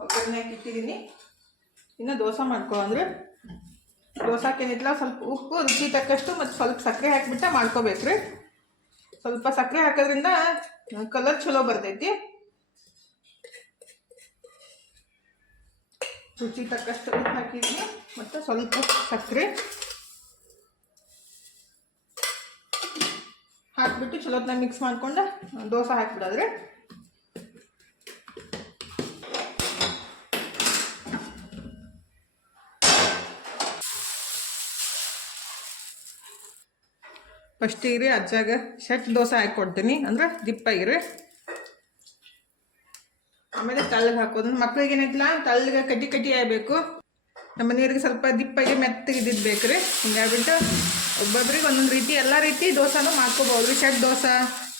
ಒಗ್ಗರಣೆ ಹಾಕಿ ಇಟ್ಟಿದ್ದೀನಿ ಇನ್ನು ದೋಸೆ ಮಾಡ್ಕೊ ಅಂದ್ರೆ. ದೋಸಾಕ್ಕೆ ಏನಿಲ್ಲ, ಸ್ವಲ್ಪ ಉಪ್ಪು, ರುಚಿ ತಕ್ಕಷ್ಟು ಮತ್ತು ಸ್ವಲ್ಪ ಸಕ್ಕರೆ ಹಾಕಿಬಿಟ್ಟು ಮಾಡ್ಕೋಬೇಕ್ರಿ. ಸ್ವಲ್ಪ ಸಕ್ಕರೆ ಹಾಕೋದ್ರಿಂದ ಕಲರ್ ಚಲೋ ಬರ್ತೈತಿ. ರುಚಿ ತಕ್ಕಷ್ಟು ಉಪ್ಪು ಹಾಕಿದ್ವಿ. ಮತ್ತು ಸ್ವಲ್ಪ ಸಕ್ಕರೆ ಹಾಕ್ಬಿಟ್ಟು ಚಲೋತ್ನ ಮಿಕ್ಸ್ ಮಾಡಿಕೊಂಡು ದೋಸೆ ಹಾಕ್ಬಿಡಾದ್ರೆ. ಫಸ್ಟಿಗೆ ರೀ ಅಜ್ಜಾಗ ಸೆಟ್ ದೋಸೆ ಹಾಕಿ ಕೊಡ್ತೀನಿ ಅಂದ್ರೆ ದಿಪ್ಪಾಗಿರಿ ಆಮೇಲೆ ತಳ್ಳಗೆ ಹಾಕೋದು ಮಕ್ಳಿಗೆ ಏನೈತಿಲ್ಲ ತಳ್ಳಗೆ ಕಟ್ಟಿ ಕಟ್ಟಿ ಆಗಬೇಕು. ನಮ್ಮ ನೀರಿಗೆ ಸ್ವಲ್ಪ ದಿಪ್ಪಾಗಿ ಮೆತ್ತಗೆ ಇದ್ದಿದ್ದು ಬೇಕ್ರಿ. ಹಿಂಗಾಗ್ಬಿಟ್ಟು ಒಬ್ಬೊಬ್ರಿಗೆ ಒಂದೊಂದು ರೀತಿ, ಎಲ್ಲ ರೀತಿ ದೋಸೆನೂ ಮಾಡ್ಕೋಬೋದು. ಸೆಟ್ ದೋಸೆ,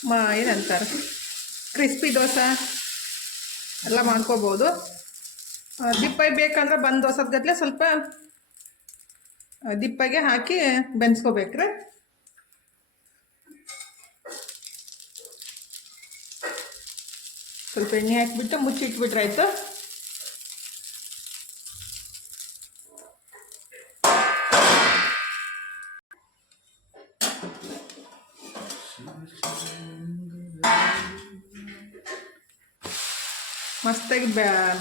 ಮ, ಏನಂತಾರೆ? ಕ್ರಿಸ್ಪಿ ದೋಸೆ, ಎಲ್ಲ ಮಾಡ್ಕೋಬೋದು. ದಿಪ್ಪಾಗಿ ಬೇಕಂದ್ರೆ ಬಂದು ದೋಸದ ಗತ್ಲೆ ಸ್ವಲ್ಪ ದಿಪ್ಪಾಗೆ ಹಾಕಿ ಬೆನ್ಸ್ಕೋಬೇಕ್ರಿ. ಸ್ವಲ್ಪ ಎಣ್ಣೆ ಹಾಕಿಬಿಟ್ಟು ಮುಚ್ಚಿಟ್ಬಿಟ್ರೆ ಆಯ್ತು? ಮಸ್ತಾಗಿ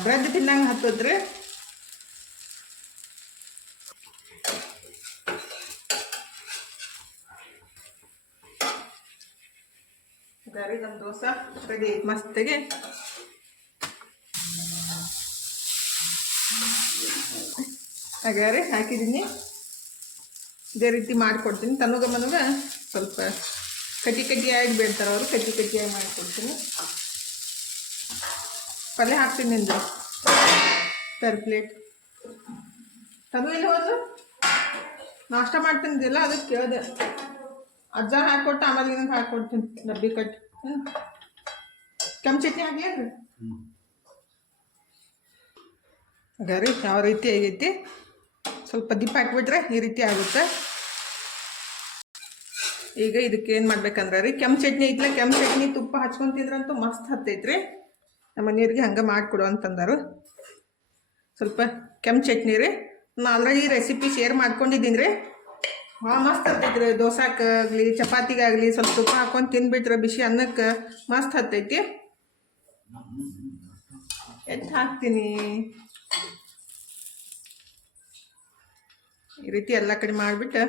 ಬ್ರೆಡ್ ತಿನ್ನಂಗೆ ಹತ್ತದ್ರಿ ನಮ್ಮ ದೋಸೆ. ರೆಡಿ ಮಸ್ತಾಗಿ. ಹಾಕಿದ್ದೀನಿ. ಇದೇ ರೀತಿ ಮಾಡಿಕೊಡ್ತೀನಿ. ತನಗ ಮನಗ ಸ್ವಲ್ಪ ಕಟ್ಟಿ ಕಟ್ಟಿಯಾಗಿ ಬೇಡ್ತಾರೆ ಅವರು, ಕಟ್ಟಿ ಕಟ್ಟಿಯಾಗಿ ಮಾಡಿಕೊಡ್ತೀನಿ. ಪಲ್ಯ ಹಾಕ್ತೀನಿ ನಿಂದು. ಪರ್ ಪ್ಲೇಟ್ ತನು ಇಲ್ಲಿ ಹೋದ್ಲು? ನಾಷ್ಟ ಮಾಡ್ತಿದ್ದಿಲ್ಲ, ಅದಕ್ಕೆ ಕೇಳಿದೆ. ಅಜ್ಜ ಹಾಕ್ಕೊಟ್ಟು, ಆಮೇಲೆ ಹಾಕ್ಕೊಡ್ತೀನಿ, ಡಬ್ಬಿ ಕಟ್ಟಿ. ಕೆಂಪು ಚಟ್ನಿ ಹಾಕ್ಲೇನ್ರಿ ಗರಿ ಯಾವ ರೀತಿ ಆಗೈತಿ? ಸ್ವಲ್ಪ ದೀಪ ಹಾಕ್ಬಿಟ್ರೆ ಈ ರೀತಿ ಆಗುತ್ತೆ. ಈಗ ಇದಕ್ಕೆ ಏನು ಮಾಡ್ಬೇಕಂದ್ರೆ ರೀ, ಕೆಂಪು ಚಟ್ನಿ ಐತ್ಲ, ಕೆಂಪು ಚಟ್ನಿ ತುಪ್ಪ ಹಚ್ಕೊಂಡ್ ತಿಂದ್ರಂತೂ ಮಸ್ತ್ ಹತ್ತೈತ್ರಿ. ನಮ್ಮ ಮನೆಯವ್ರಿಗೆ ಹಂಗೆ ಮಾಡಿಕೊಡು ಅಂತಂದರು. ಸ್ವಲ್ಪ ಕೆಂಪು ಚಟ್ನಿ ರೀ, ನಾನು ಆಲ್ರೆಡಿ ರೆಸಿಪಿ ಶೇರ್ ಮಾಡ್ಕೊಂಡಿದ್ದೀನಿ ರೀ. ಭಾಳ ಮಸ್ತ್ ಹತ್ತೈತಿ ರೀ ದೋಸಾಕಾಗಲಿ ಚಪಾತಿಗಾಗಲಿ ಸ್ವಲ್ಪ ತುಪ್ಪ ಹಾಕೊಂಡು ತಿನ್ಬಿಟ್ರೆ ಬಿಸಿ ಅನ್ನಕ್ಕೆ ಮಸ್ತ್ ಹತ್ತೈತಿ. ಎತ್ತು ಹಾಕ್ತೀನಿ. ಈ ರೀತಿ ಎಲ್ಲ ಕಡೆ ಮಾಡಿಬಿಟ್ಟು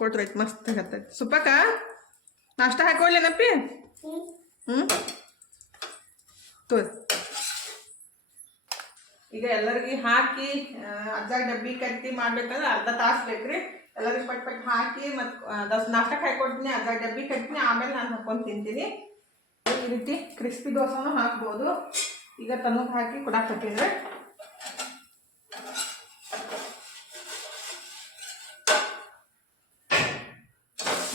ಕೊಟ್ರೈತೆ ಮಸ್ತ್ ಹತ್ತೈತಿ. ಸುಪ್ಪಕ್ಕ ನಾಷ್ಟ ಹಾಕೊಳ್ಳೇನಪ್ಪಿ ಹ್ಞೂ ತೋರಿ. ಈಗ ಎಲ್ಲರಿಗೆ ಹಾಕಿ ಅರ್ಧ ಡಬ್ಬಿ ಕಟ್ಟಿ ಮಾಡ್ಬೇಕಂದ್ರೆ ಅರ್ಧ ತಾಸು ಬೇಕ್ರಿ. ಎಲ್ಲರಿಗೆ ಪಟ್ ಪಟ್ ಹಾಕಿ ಮತ್ತು ದಸ್ ನಾಷ್ಟಕ್ಕೆ ಹಾಕೊಡ್ತೀನಿ, ಅರ್ಧ ಡಬ್ಬಿ ಕಟ್ತೀನಿ, ಆಮೇಲೆ ನಾನು ಹಾಕೊಂಡು ತಿಂತೀನಿ. ಈ ರೀತಿ ಕ್ರಿಸ್ಪಿ ದೋಸೆನೂ ಹಾಕ್ಬೋದು. ಈಗ ತನಗೆ ಹಾಕಿ ಕೊಡಾಕತ್ತೀನಿ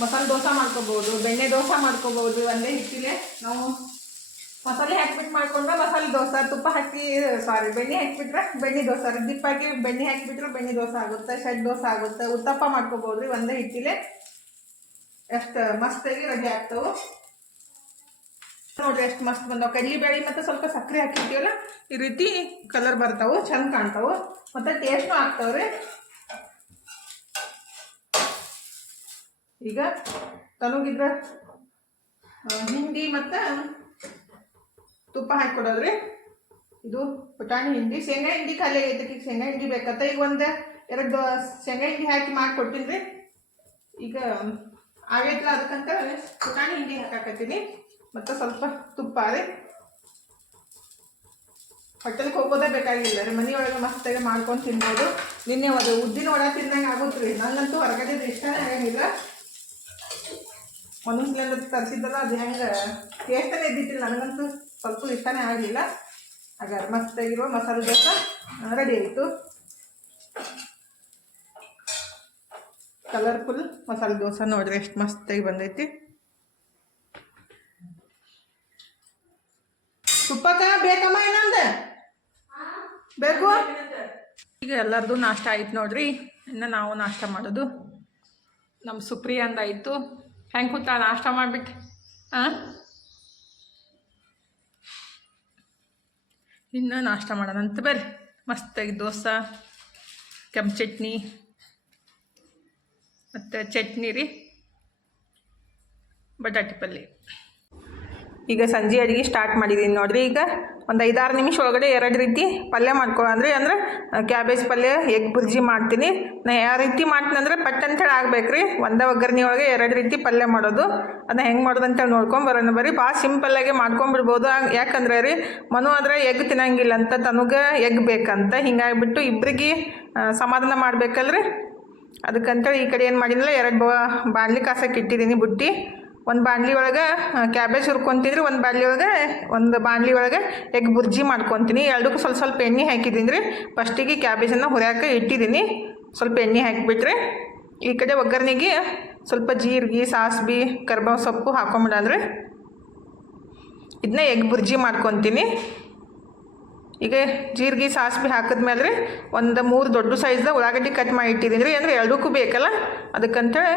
ಮಸಾಲೆ ದೋಸೆ ಮಾಡ್ಕೋಬೋದು, ಬೆಣ್ಣೆ ದೋಸೆ ಮಾಡ್ಕೋಬೋದು, ಒಂದೇ ಹಿಟ್ಟಿಲೆ. ನಾವು ಮಸಾಲೆ ಹಾಕ್ಬಿಟ್ಟು ಮಾಡ್ಕೊಂಡ್ರೆ ಮಸಾಲೆ ದೋಸೆ, ತುಪ್ಪ ಹಾಕಿ ಸಾರಿ ಬೆಣ್ಣೆ ಹಾಕಿಬಿಟ್ರೆ ಬೆಣ್ಣೆ ದೋಸೆ ದಿಪ್ಪ ಹಾಕಿ ಬೆಣ್ಣೆ ಹಾಕಿಬಿಟ್ರೆ ಬೆಣ್ಣೆ ದೋಸೆ ಆಗುತ್ತೆ ಶೆಡ್ ದೋಸೆ ಆಗುತ್ತೆ, ಉತ್ತಪ್ಪ ಮಾಡ್ಕೋಬೋದು ರೀ ಒಂದೇ ಹಿಟ್ಟಿಲೆ. ಎಷ್ಟು ಮಸ್ತಾಗಿ ರೆಡಿ ಆಗ್ತವೆ. ನೋಡ್ರಿ ಎಷ್ಟು ಮಸ್ತ್ ಬಂದವು. ಕಡಲೆಬೇಳೆ ಮತ್ತು ಸ್ವಲ್ಪ ಸಕ್ಕರೆ ಹಾಕಿರ್ತೀವಲ್ಲ, ಈ ರೀತಿ ಕಲರ್ ಬರ್ತಾವೆ, ಚೆಂದ ಕಾಣ್ತಾವೆ. ಮತ್ತು ಟೇಸ್ಟೂ ಆಗ್ತಾವೆ ರೀ. ಈಗ ತನಗಿದ್ರ ಹಿಂಡಿ ಮತ್ತು ತುಪ್ಪ ಹಾಕಿ ಇದು ಪುಟಾಣಿ ಹಿಂಡಿ, ಶೇಂಗಾ ಹಿಂಡಿ ಖಾಲಿ ಆಗೈತೆ. ಈಗ ಶೇಂಗಾ ಹಿಂಡಿ ಬೇಕತ್ತ ಈಗ ಒಂದು ಎರಡು ಶೇಂಗಾ ಹಿಂಡಿ ಹಾಕಿ ಮಾಡಿಕೊಡ್ತೀನಿ ರೀ ಈಗ ಆಗೈತಲ್ಲ ಅದಕ್ಕಂತ ಪುಟಾಣಿ ಹಿಂಡಿ ಹಾಕಾಕತ್ತೀನಿ. ಮತ್ತು ಸ್ವಲ್ಪ ತುಪ್ಪ ರೀ. ಹೋಟೆಲ್ಗೆ ಹೋಗೋದೇ ಬೇಕಾಗಿಲ್ಲ ರೀ. ಮನೆಯೊಳಗೆ ಮಸ್ತಾಗಿ ಮಾಡ್ಕೊಂಡು ತಿನ್ಬೋದು. ನಿನ್ನೆ ಅದು ಉದ್ದಿನ ವಡ ತಿಂದಂಗೆ ಆಗುತ್ತೆ ರೀ. ನನಗಂತೂ ಹೊರಗಡೆ ಇಷ್ಟನೇ ಆಗಂಗಿಲ್ಲ. ಒಂದೊಂದ್ಸಲ ತರಿಸಿದ್ದಲ್ಲ, ಅದು ಹೆಂಗೆ? ಟೇಸ್ಟನೇ ಇದ್ದಿದ್ದಿಲ್ಲ. ನನಗಂತೂ ಸ್ವಲ್ಪ ಇಷ್ಟನೇ ಆಗಲಿಲ್ಲ. ಹಾಗಾದ್ರೆ ಮಸ್ತಾಗಿರೋ ಮಸಾಲೆ ದೋಸೆ ರೆಡಿ ಆಯಿತು. ಕಲರ್ಫುಲ್ ಮಸಾಲೆ ದೋಸೆ ನೋಡಿದ್ರೆ ಎಷ್ಟು ಮಸ್ತಾಗಿ ಬಂದೈತಿ. ತುಪ್ಪಕ್ಕ ಬೇಕಮ್ಮ ಏನಂದೆ ಬೇಕು? ಈಗ ಎಲ್ಲರದು ನಾಷ್ಟ ಆಯ್ತು ನೋಡ್ರಿ. ಇನ್ನು ನಾವು ನಾಷ್ಟ ಮಾಡೋದು. ನಮ್ಮ ಸುಪ್ರಿಯ ಅಂದಾಯಿತು ಹೆಂಗೆ ಕೂತ ನಾಷ್ಟ ಮಾಡಿಬಿಟ್ಟು ಹಾಂ ಇನ್ನು ನಾಷ್ಟ ಮಾಡೋಣಂತ ಬರ್ರಿ. ಮಸ್ತಾಗಿ ದೋಸೆ ಕೆಂಪು ಚಟ್ನಿ ಮತ್ತು ಚಟ್ನಿ ರೀ ಬಟಾಟೆ ಪಲ್ಯ ಈಗ ಸಂಜೆ ಅಡುಗೆ ಸ್ಟಾರ್ಟ್ ಮಾಡಿದ್ದೀನಿ ನೋಡಿರಿ. ಈಗ ಒಂದು ಐದಾರು ನಿಮಿಷ ಒಳಗಡೆ ಎರಡು ರೀತಿ ಪಲ್ಯ ಮಾಡ್ಕೊ ಅಂದರೆ, ಅಂದ್ರೆ ಕ್ಯಾಬೇಜ್ ಪಲ್ಯ ಎಗ್ ಬುರ್ಜಿ ಮಾಡ್ತೀನಿ. ನಾ ಯಾವ ರೀತಿ ಮಾಡ್ತೀನಿ ಅಂದರೆ ಪಟ್ ಅಂತೇಳಿ ಆಗ್ಬೇಕು ರೀ ಒಂದೇ ಒಗ್ಗರಣೆ ಒಳಗೆ ಎರಡು ರೀತಿ ಪಲ್ಯ ಮಾಡೋದು. ಅದನ್ನ ಹೆಂಗೆ ಮಾಡೋದು ಅಂತೇಳಿ ನೋಡ್ಕೊಂಬರೋಣ ಬರೀ ಭಾಳ ಸಿಂಪಲ್ಲಾಗಿ ಮಾಡ್ಕೊಂಬಿಡ್ಬೋದು ಯಾಕಂದ್ರೆ ರೀ, ಮನು ಆದರೆ ಎಗ್ ತಿನ್ನಂಗಿಲ್ಲ ಅಂತ ತನಗೆ ಎಗ್ ಬೇಕಂತ. ಹಿಂಗಾಗಿಬಿಟ್ಟು ಇಬ್ಬರಿಗೆ ಸಮಾಧಾನ ಮಾಡಬೇಕಲ್ರಿ. ಅದಕ್ಕಂತೇಳಿ ಈ ಕಡೆ ಏನು ಮಾಡಿದ್ನಲ್ಲ ಎರಡು ಬಾಣಲಿ ಕಾಸಕ್ಕೆ ಇಟ್ಟಿದ್ದೀನಿ ಬುಟ್ಟಿ. ಒಂದು ಬಾಣಲಿ ಒಳಗೆ ಕ್ಯಾಬೇಜ್ ಹುರ್ಕೊತಿದ್ರಿ, ಒಂದು ಬಾಣಲಿ ಒಳಗೆ, ಒಂದು ಬಾಣಲಿ ಒಳಗೆ ಎಗ್ ಬುರ್ಜಿ ಮಾಡ್ಕೊತೀನಿ. ಎರಡಕ್ಕೂ ಸ್ವಲ್ಪ ಸ್ವಲ್ಪ ಎಣ್ಣೆ ಹಾಕಿದ್ದೀನಿ ರೀ ಫಸ್ಟಿಗೆ ಕ್ಯಾಬೇಜನ್ನು ಹುರಿಯಾಕೆ ಇಟ್ಟಿದ್ದೀನಿ. ಸ್ವಲ್ಪ ಎಣ್ಣೆ ಹಾಕಿಬಿಟ್ರೆ ಈ ಕಡೆ ಒಗ್ಗರಣೆಗೆ ಸ್ವಲ್ಪ ಜೀರಿಗೆ, ಸಾಸ್ಬಿ ಕರ್ಬೇವು ಸೊಪ್ಪು ಹಾಕೊಂಬಿಡಂದ್ರೆ ಇದನ್ನ ಎಗ್ ಬುರ್ಜಿ ಮಾಡ್ಕೊತೀನಿ. ಈಗ ಜೀರಿಗೆ ಸಾಸಿವೆ ಹಾಕಿದ್ಮೇಲೆ ರೀ ಒಂದು ಮೂರು ದೊಡ್ಡ ಸೈಜ್ದ ಉಳ್ಳಾಗಡ್ಡಿ ಕಟ್ ಮಾಡಿ ಇಟ್ಟಿದ್ದೀನಿ ರೀ ಅಂದರೆ ಎರಡಕ್ಕೂ ಬೇಕಲ್ಲ? ಅದಕ್ಕಂತೇಳಿ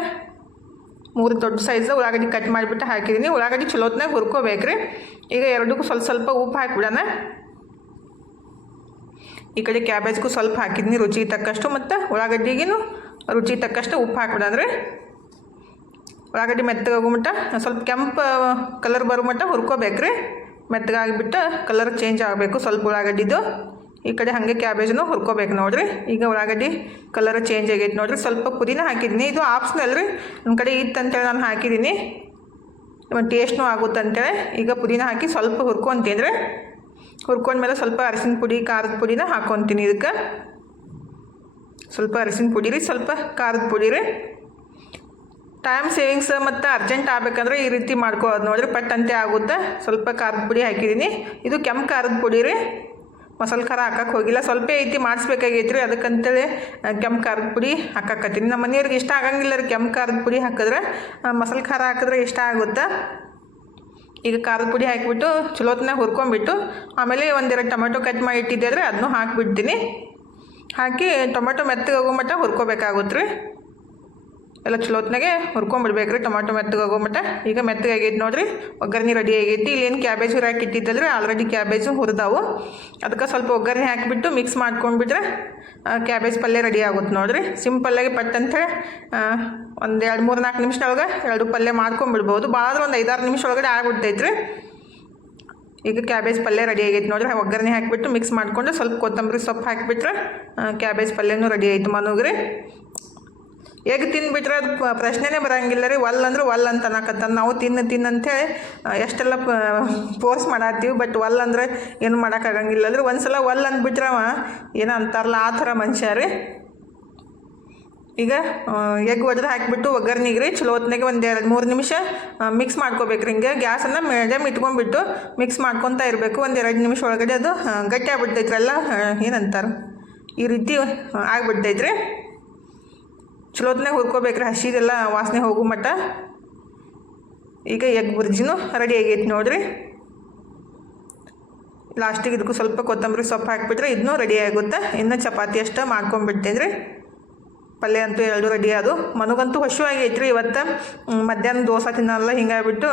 ಮೂರು ದೊಡ್ಡ ಸೈಜ್ ಉಳ್ಳಾಗಡ್ಡಿ ಕಟ್ ಮಾಡಿಬಿಟ್ಟು ಹಾಕಿದ್ದೀನಿ ಉಳ್ಳಾಗಡ್ಡಿ ಚಲೋತ್ನಾಗ ಹುರ್ಕೋಬೇಕು ರೀ ಈಗ ಎರಡಕ್ಕೂ ಸ್ವಲ್ಪ ಸ್ವಲ್ಪ ಉಪ್ಪು ಹಾಕಿಬಿಡೋಣ. ಈ ಕಡೆ ಕ್ಯಾಬೇಜ್ಗೂ ಸ್ವಲ್ಪ ಹಾಕಿದ್ದೀನಿ ರುಚಿಗೆ ತಕ್ಕಷ್ಟು ಮತ್ತು ಉಳ್ಳಾಗಡ್ಡಿಗೂ ರುಚಿಗೆ ತಕ್ಕಷ್ಟು ಉಪ್ಪು ಹಾಕ್ಬಿಡಂದ್ರೆ ಉಳ್ಳಾಗಡ್ಡಿ ಮೆತ್ತಗಾಗೋ ಮಟ್ಟ, ಸ್ವಲ್ಪ ಕೆಂಪು ಕಲರ್ ಬರೋ ಮಟ್ಟ ಹುರ್ಕೋಬೇಕು ರೀ ಮೆತ್ತಗಾಗಿಬಿಟ್ಟು ಕಲರ್ ಚೇಂಜ್ ಆಗಬೇಕು ಸ್ವಲ್ಪ ಉಳ್ಳಾಗಡ್ಡಿದು. ಈ ಕಡೆ ಹಾಗೆ ಕ್ಯಾಬೇಜನ್ನು ಹುರ್ಕೋಬೇಕು ನೋಡ್ರಿ. ಈಗ ಉಳ್ಳಾಗಡ್ಡಿ ಕಲರ್ ಚೇಂಜ್ ಆಗೈತೆ ನೋಡ್ರಿ. ಸ್ವಲ್ಪ ಪುದೀನ ಹಾಕಿದ್ದೀನಿ. ಇದು ಆಪ್ಷನಲ್ ರೀ ನನ್ನ ಕಡೆ ಇತ್ತು ಅಂತೇಳಿ ನಾನು ಹಾಕಿದ್ದೀನಿ. ಟೇಸ್ಟ್ನೂ ಆಗುತ್ತೆ ಅಂತೇಳಿ. ಈಗ ಪುದೀನ ಹಾಕಿ ಸ್ವಲ್ಪ ಹುರ್ಕೊತೀನಿ ರೀ. ಹುರ್ಕೊಂಡ್ಮೇಲೆ ಸ್ವಲ್ಪ ಅರಿಶಿನ ಪುಡಿ, ಖಾರದ ಪುಡಿನ ಹಾಕೊತೀನಿ ಇದಕ್ಕೆ. ಸ್ವಲ್ಪ ಅರಿಶಿನ ಪುಡಿ ರೀ, ಸ್ವಲ್ಪ ಖಾರದ ಪುಡಿ ರೀ. ಟೈಮ್ ಸೇವಿಂಗ್ಸ್ ಮತ್ತು ಅರ್ಜೆಂಟ್ ಆಗಬೇಕಂದ್ರೆ ಈ ರೀತಿ ಮಾಡ್ಕೊಳ್ಳೋದು ನೋಡಿರಿ. ಪಟ್ಟಂತೆ ಆಗುತ್ತೆ. ಸ್ವಲ್ಪ ಖಾರದ ಪುಡಿ ಹಾಕಿದ್ದೀನಿ. ಇದು ಕೆಂಪು ಖಾರದ ಪುಡಿ ರೀ. ಮಸಾಲೆ ಖಾರ ಹಾಕಕ್ಕೆ ಹೋಗಿಲ್ಲ. ಸ್ವಲ್ಪ ಐತಿ, ಮಾಡಿಸ್ಬೇಕಾಗೈತ್ರಿ. ಅದಕ್ಕಂತೇಳಿ ಕೆಂಪು ಖಾರದ ಪುಡಿ ಹಾಕಕತ್ತೀನಿ. ನಮ್ಮ ಮನೆಯವ್ರಿಗೆ ಇಷ್ಟ ಆಗಂಗಿಲ್ಲ ರೀ ಕೆಂಪು ಖಾರದ ಪುಡಿ ಹಾಕಿದ್ರೆ. ಮಸಾಲೆ ಖಾರ ಹಾಕಿದ್ರೆ ಇಷ್ಟ ಆಗುತ್ತೆ. ಈಗ ಖಾರದ ಪುಡಿ ಹಾಕಿಬಿಟ್ಟು ಚಲೋತ್ನಾಗ ಹುರ್ಕೊಂಬಿಟ್ಟು, ಆಮೇಲೆ ಒಂದೆರಡು ಟೊಮೆಟೊ ಕಟ್ ಮಾಡಿ ಇಟ್ಟಿದ್ದೆ ಅದನ್ನೂ ಹಾಕಿಬಿಡ್ತೀನಿ. ಹಾಕಿ ಟೊಮೆಟೊ ಮೆತ್ತಗೆ ಹೋಗೋ ಮಟ್ಟ ಹುರ್ಕೋಬೇಕಾಗುತ್ತೆ ರೀ ಎಲ್ಲ ಚಲೋತ್ನಾಗೆ ಹುರ್ಕೊಂಬಿಡ್ಬೇಕು ರೀ ಟೊಮಾಟೊ ಮೆತ್ತಗಾಗೋ ಮಟ್ಟ ಈಗ ಮೆತ್ತಗೆ ಆಗೈತೆ ನೋಡ್ರಿ. ಒಗ್ಗರಣೆ ರೆಡಿ ಆಗೈತಿ. ಇಲ್ಲೇನು ಕ್ಯಾಬೇಜ್ ಹುರಾಕಿ ಇಟ್ಟಿದ್ದಲ್ರಿ. ಆಲ್ರೆಡಿ ಕ್ಯಾಬೇಜು ಹುರಿದಾವು. ಅದಕ್ಕೆ ಸ್ವಲ್ಪ ಒಗ್ಗರಣೆ ಹಾಕಿಬಿಟ್ಟು ಮಿಕ್ಸ್ ಮಾಡ್ಕೊಂಡ್ಬಿಟ್ರೆ ಕ್ಯಾಬೇಜ್ ಪಲ್ಯ ರೆಡಿ ಆಗುತ್ತೆ ನೋಡ್ರಿ. ಸಿಂಪಲ್ಲಾಗಿ ಪಟ್ ಅಂಥೇಳಿ ಒಂದು ಎರಡು ಮೂರು ನಾಲ್ಕು ನಿಮಿಷದೊಳಗೆ ಎರಡು ಪಲ್ಯ ಮಾಡ್ಕೊಂಡ್ಬಿಡ್ಬೋದು ಭಾಳ ಅಂದ್ರೆ ಒಂದು ಐದಾರು ನಿಮಿಷ ಒಳಗಡೆ ಆಗ್ಬಿಡ್ತೈತೆ ರೀ ಈಗ ಕ್ಯಾಬೇಜ್ ಪಲ್ಯ ರೆಡಿ ಆಗೈತೆ ನೋಡ್ರಿ. ಒಗ್ಗರಣೆ ಹಾಕಿಬಿಟ್ಟು ಮಿಕ್ಸ್ ಮಾಡಿಕೊಂಡು ಸ್ವಲ್ಪ ಕೊತ್ತಂಬರಿ ಸೊಪ್ಪು ಹಾಕಿಬಿಟ್ರೆ ಕ್ಯಾಬೇಜ್ ಪಲ್ಯನೂ ರೆಡಿ ಆಯಿತು ಮನುಗ್ರಿ. ಎಗ್ ತಿನ್ಬಿಟ್ರೆ ಅದು ಪ್ರಶ್ನೆನೇ ಬರಂಗಿಲ್ಲ ರೀ. ಒಲ್ ಅಂದ್ರೆ ಒಲ್ ಅಂತ ಅನ್ನಕತ್ತ ನಾವು ತಿನ್ನು ಹೇಳಿ ಎಷ್ಟೆಲ್ಲ ಫೋರ್ಸ್ ಮಾಡತ್ತೀವಿ, ಬಟ್ ಒಲ್ ಅಂದ್ರೆ ಏನು ಮಾಡೋಕ್ಕಾಗಂಗಿಲ್ಲ ಅಂದ್ರೆ ಒಂದು ಸಲ ಒಲ್ ಅಂದ್ಬಿಟ್ರವ ಏನೋ ಅಂತಾರಲ್ಲ, ಆ ಥರ ಮನುಷ್ಯ ರೀ. ಈಗ ಎಗ್ ಒಡೆದು ಹಾಕಿಬಿಟ್ಟು ಒಗ್ಗರ್ನಿಗೆ ರೀ, ಚಲೋ ಹೊತ್ತಿನಾಗೆ ಒಂದು ಎರಡು ಮೂರು ನಿಮಿಷ ಮಿಕ್ಸ್ ಮಾಡ್ಕೋಬೇಕು ರೀ ಹಿಂಗೆ ಗ್ಯಾಸನ್ನು ಮೇಡಮ್ ಇಟ್ಕೊಂಡ್ಬಿಟ್ಟು ಮಿಕ್ಸ್ ಮಾಡ್ಕೊತಾ ಇರಬೇಕು. ಒಂದು ಎರಡು ನಿಮಿಷ ಒಳಗಡೆ ಅದು ಗಟ್ಟಿ ಆಗ್ಬಿಡ್ತೈತ್ರಲ್ಲ ಏನಂತಾರೆ, ಈ ರೀತಿ ಆಗ್ಬಿಡ್ತೈತ್ರಿ. ಚಲೋತ್ನಾಗ ಹುರ್ಕೋಬೇಕ್ರಿ, ಹಸಿದೆಲ್ಲ ವಾಸನೆ ಹೋಗು ಮಟ್ಟ. ಈಗ ಎಗ್ ಬುರ್ಜಿನೂ ರೆಡಿ ಆಗೈತೆ ನೋಡಿರಿ. ಲಾಸ್ಟಿಗೆ ಇದಕ್ಕೂ ಸ್ವಲ್ಪ ಕೊತ್ತಂಬರಿ ಸೊಪ್ಪು ಹಾಕಿಬಿಟ್ರೆ ಇದನ್ನೂ ರೆಡಿ ಆಗುತ್ತೆ. ಇನ್ನು ಚಪಾತಿ ಅಷ್ಟೇ ಮಾಡ್ಕೊಂಬಿಡ್ತೇನೆ ರೀ ಪಲ್ಯ ಅಂತೂ ಎರಡು ರೆಡಿ ಅದು ಮನಗಂತೂ ಹಶು ಆಗೈತ್ರಿ ಇವತ್ತು ಮಧ್ಯಾಹ್ನ ದೋಸೆ ತಿನ್ನಲ್ಲ ಹಿಂಗಾಗ್ಬಿಟ್ಟು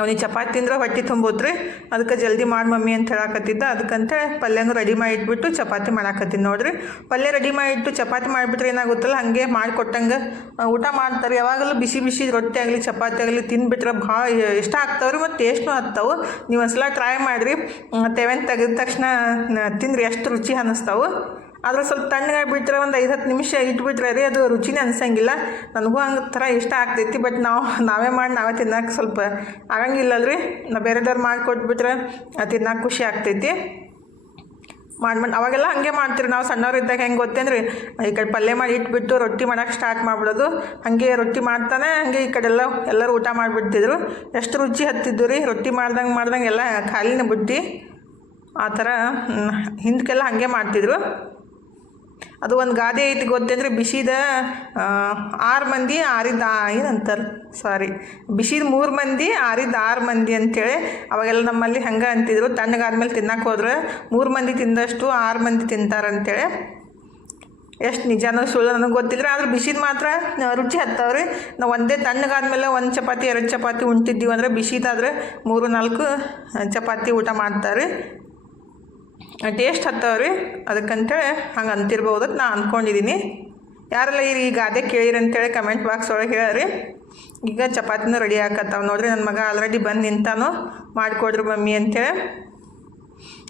ಅವನಿಗೆ ಚಪಾತಿ ತಿಂದ್ರೆ ಹೊಟ್ಟೆ ತುಂಬುತ್ರಿ? ಅದಕ್ಕೆ ಜಲ್ದಿ ಮಾಡಿ ಮಮ್ಮಿ ಅಂತ ಹೇಳಕತ್ತಿದ್ದ. ಅದಕ್ಕಂತ ಪಲ್ಯನೂ ರೆಡಿ ಮಾಡಿ ಇಟ್ಬಿಟ್ಟು ಚಪಾತಿ ಮಾಡಾಕತ್ತೀನಿ ನೋಡ್ರಿ. ಪಲ್ಯ ರೆಡಿ ಮಾಡಿಟ್ಟು ಚಪಾತಿ ಮಾಡಿಬಿಟ್ರೆ ಏನಾಗುತ್ತಲ್ಲ, ಹಾಗೆ ಮಾಡಿಕೊಟ್ಟಂಗೆ ಊಟ ಮಾಡ್ತಾರೆ. ಯಾವಾಗಲೂ ಬಿಸಿ ಬಿಸಿ ರೊಟ್ಟಿ ಆಗಲಿ, ಚಪಾತಿ ಆಗಲಿ ತಿನ್ಬಿಟ್ರೆ ಭಾಳ ಇಷ್ಟ ಆಗ್ತಾವ್ರಿ ಮತ್ತು ಟೇಸ್ಟ್ನೂ ಹತ್ತವು. ನೀವು ಒಂದ್ಸಲ ಟ್ರೈ ಮಾಡಿರಿ. ತೆವೆನ್ ತೆಗೆದ ತಕ್ಷಣ ತಿಂದ್ರಿ, ಎಷ್ಟು ರುಚಿ ಅನ್ನಿಸ್ತಾವು ಆದ್ರೆ ಸ್ವಲ್ಪ ತಣ್ಣಗಾಗಿ ಬಿಟ್ಟರೆ ಒಂದು ಐದು ಹತ್ತು ನಿಮಿಷ ಇಟ್ಬಿಟ್ರೆ ರೀ ಅದು ರುಚಿನೇ ಅನ್ಸಂಗಿಲ್ಲ. ನನಗೂ ಹಂಗೆ ಥರ ಇಷ್ಟ ಆಗ್ತೈತಿ ಬಟ್ ನಾವು, ನಾವೇ ಮಾಡಿ, ನಾವೇ ತಿನ್ನಕ್ಕೆ ಸ್ವಲ್ಪ ಆಗಂಗಿಲ್ಲಲ್ರಿ. ನಾವು ಬೇರೆದವ್ರು ಮಾಡಿಕೊಟ್ಬಿಟ್ರೆ ತಿನ್ನೋಕೆ ಖುಷಿ ಆಗ್ತೈತಿ. ಮಾಡಿ ಮಾಡಿ ಅವಾಗೆಲ್ಲ ಹಾಗೆ ಮಾಡ್ತೀರಿ, ನಾವು ಸಣ್ಣವರಿದ್ದಾಗ ಹೆಂಗೆ ಗೊತ್ತೇನ್ರಿ? ಈ ಕಡೆ ಪಲ್ಯ ಮಾಡಿ ಇಟ್ಬಿಟ್ಟು ರೊಟ್ಟಿ ಮಾಡೋಕೆ ಸ್ಟಾರ್ಟ್ ಮಾಡ್ಬಿಡೋದು. ಹಾಗೆ ರೊಟ್ಟಿ ಮಾಡ್ತಾನೆ, ಹಾಗೆ ಈ ಕಡೆ ಎಲ್ಲ ಎಲ್ಲರೂ ಊಟ ಮಾಡಿಬಿಡ್ತಿದ್ರು. ಎಷ್ಟು ರುಚಿ ಹತ್ತಿದ್ದು ರೀ, ರೊಟ್ಟಿ ಮಾಡ್ದಂಗೆ ಮಾಡ್ದಂಗೆ ಎಲ್ಲ ಖಾಲಿನೇ ಬಿಟ್ಟು. ಆ ಥರ ಹಿಂದಕ್ಕೆಲ್ಲ ಹಾಗೆ ಮಾಡ್ತಿದ್ರು. ಅದು ಒಂದು ಗಾದೆ ಐತಿ ಗೊತ್ತಂದ್ರೆ ಬಿಸಿದ ಆರು ಮಂದಿ ಆರಿದ ಏನಂತಾರೆ? ಸಾರಿ ಬಿಸಿದ ಮೂರು ಮಂದಿ, ಆರಿದ ಆರು ಮಂದಿ ಅಂತೇಳಿ ಅವಾಗೆಲ್ಲ ನಮ್ಮಲ್ಲಿ ಹಂಗೆ ಅಂತಿದ್ರು. ತಣ್ಣಗಾದ್ಮೇಲೆ ತಿನ್ನಕ್ಕೆ ಹೋದ್ರೆ ಮೂರು ಮಂದಿ ತಿಂದಷ್ಟು ಆರು ಮಂದಿ ತಿಂತಾರಂತೇಳಿ ಎಷ್ಟು ನಿಜಾನೋ ಸುಳ್ಳು ನನಗೆ ಗೊತ್ತಿದ್ರೆ ಆದ್ರೆ ಬಿಸಿದ ಮಾತ್ರ ರುಚಿ ಹತ್ತವ್ರಿ. ನಾವು ಒಂದೇ ತಣ್ಣಗಾದ್ಮೇಲೆ ಒಂದು ಚಪಾತಿ, ಎರಡು ಚಪಾತಿ ಉಣ್ತಿದ್ದೀವಿ ಅಂದರೆ ಬಿಸಿದಾದ್ರೆ ಮೂರು ನಾಲ್ಕು ಚಪಾತಿ ಊಟ ಮಾಡ್ತಾರೆ ಟೇಸ್ಟ್ ಹತ್ತವ್ರಿ. ಅದಕ್ಕಂತೇಳಿ ಹಂಗೆ ಅಂತಿರ್ಬೋದು ಅಂತ ನಾ ಅಂದ್ಕೊಂಡಿದ್ದೀನಿ ಯಾರೆಲ್ಲ ಈ ಗಾದೆ ಕೇಳಿರಿ ಅಂತೇಳಿ ಕಮೆಂಟ್ ಬಾಕ್ಸ್ ಒಳಗೆ ಹೇಳ್ರಿ. ಈಗ ಚಪಾತಿನೂ ರೆಡಿ ಆಕತ್ತಾವ ನೋಡ್ರಿ. ನನ್ನ ಮಗ ಆಲ್ರೆಡಿ ಬಂದು ನಿಂತಾನು. ಮಾಡಿಕೊಡ್ರಿ ಮಮ್ಮಿ ಅಂತೇಳಿ.